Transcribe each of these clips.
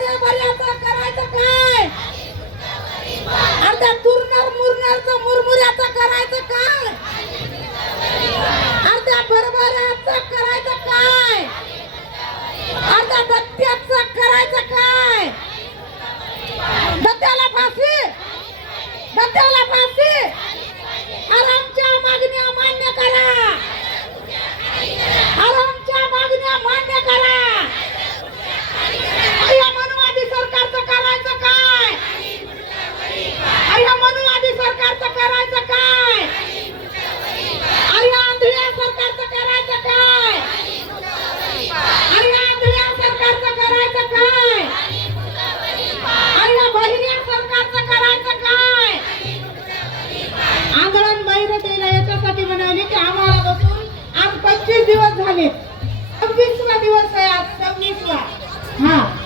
बऱ्या करायचं काय? अर्ध्या तुरणार मुरणारचं मुरमुऱ्याचं करायचं काय? अर्ध्या बरबऱ्याचं करायचं काय? अर्ध्या दत्त्याचं करायचं काय? करायचं काय? आईला सरकारचं करायचं काय? आंदोलन बाहेर द्यायला याच्यासाठी म्हणाले की आम्हाला बसून आज पंचवीस दिवस झाले. सव्वीसवा दिवस आहे आज सव्वीसवा. हा.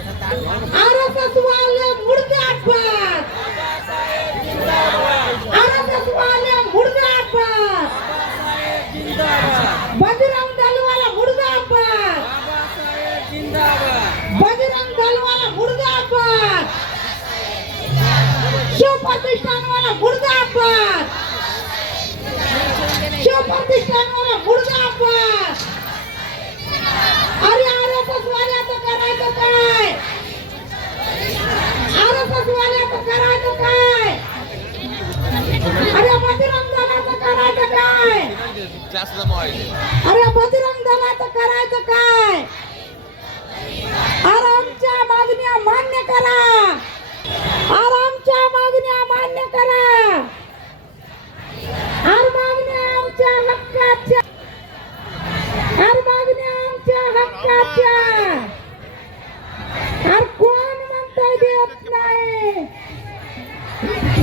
RSS वाले मुर्दाबाद RSS वाले मुर्दाबाद बजरंग दलवाला मुर्दाबाद बजरंग दलवाला मुर्दाबाद शिव प्रतिष्ठान वाला मुर्दाबाद शिव प्रतिष्ठान वाला मुर्दाबाद अरे आरएसएस वाल्याचं करायचं काय? आरएसएस वाल्याचं करायचं काय? अरे बजरंग दलाचं करायचं काय? अरे बजरंग दलाचं नाही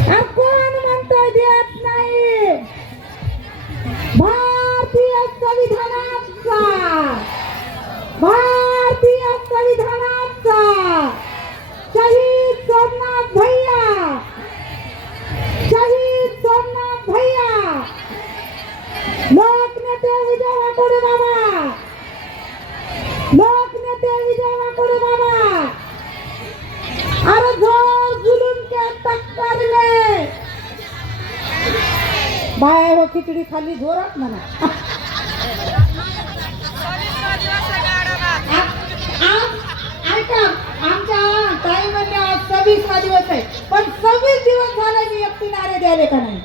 हर कोण म्हणता देत नाही भारतीय संविधानाचा. भारतीय संविधानाचा. शहीद सोमनाथ भैया. शहीद सोमनाथ भैया. लोकनेते विजय वाकोडे बाबा बाय व खिचडी खाली जोरात म्हणा. ऐका आमच्या ताई म्हणजे आज सव्वीसवा दिवस आहे. पण सव्वीस दिवस झाला मी एकटी नारे द्यायला का नाही?